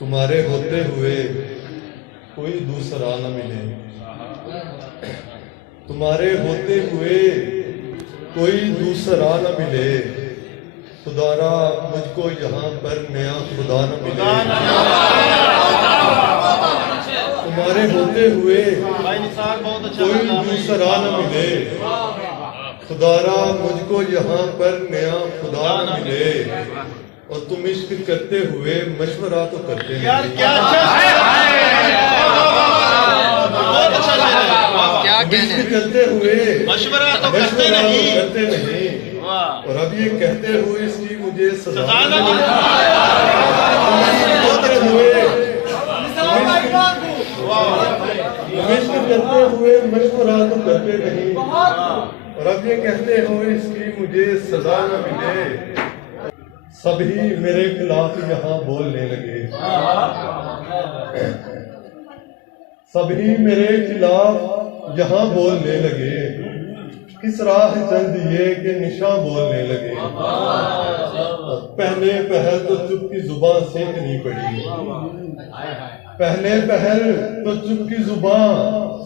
تمہارے ہوتے ہوئے کوئی دوسرا نہ ملے، تمہارے ہوتے ہوئے کوئی دوسرا نہ ملے، خدا را مجھ کو یہاں پر نیا خدا نہ ملے۔ تمہارے ہوتے ہوئے کوئی دوسرا نہ ملے، خدا را مجھ کو یہاں پر نیا خدا نہ ملے۔ اور تم عشق کرتے ہوئے مشورہ تو کرتے نہیں، عشق کرتے ہوئے مشورہ تو کرتے نہیں، اور اب یہ کہتے ہوئے اس کی مجھے سزا نہ ملے۔ عشق کرتے ہوئے مشورہ تو کرتے نہیں، اور اب یہ کہتے ہوئے اس کی مجھے سزا نہ ملے۔ سبھی میرے خلاف یہاں بولنے لگے، سبھی میرے خلاف یہاں بولنے لگے، کس راہ چل دیے کہ نشاں بولنے لگے۔ پہلے پہل تو چپ کی زبان سیکھنی پڑی، پہلے پہل تو چپ کی زبان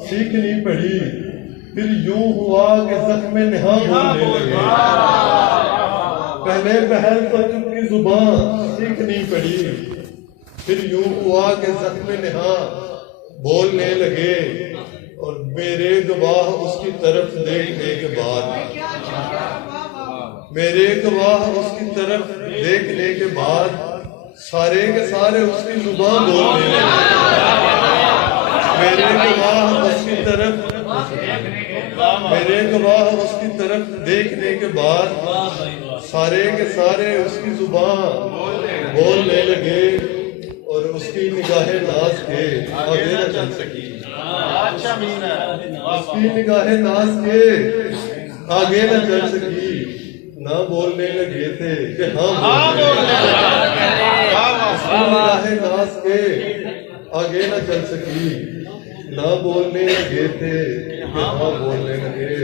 سیکھنی پڑی، پھر یوں ہوا کہ زخم نہاں بولنے لگے۔ پہلے پہل تو چپ کی زبان سیکھنی پڑی، پھر یوں ہوا کہ زخم نہاں بولنے لگے۔ اور میرے گواہ اس کی طرف دیکھنے کے بعد، میرے گواہ اس کی طرف دیکھنے کے بعد، سارے کے سارے اس کی زبان بولنے لگے۔ میرے گواہ اس کی طرف، میرے گواہ اس کی طرف دیکھنے کے بعد، سارے کے سارے اس کی زبان بولنے لگے۔ اور اس کی نگاہ ناز کے آگے نہ چل سکی، اس کی نگاہ ناز کے آگے نہ چل سکی، نہ بولنے لگے تھے کہ ہاں بولنے لگے۔ اس کی نگاہ ناز کے آگے نہ چل سکی، نہ بولنے لگے تھے کہ ہاں بولنے لگے۔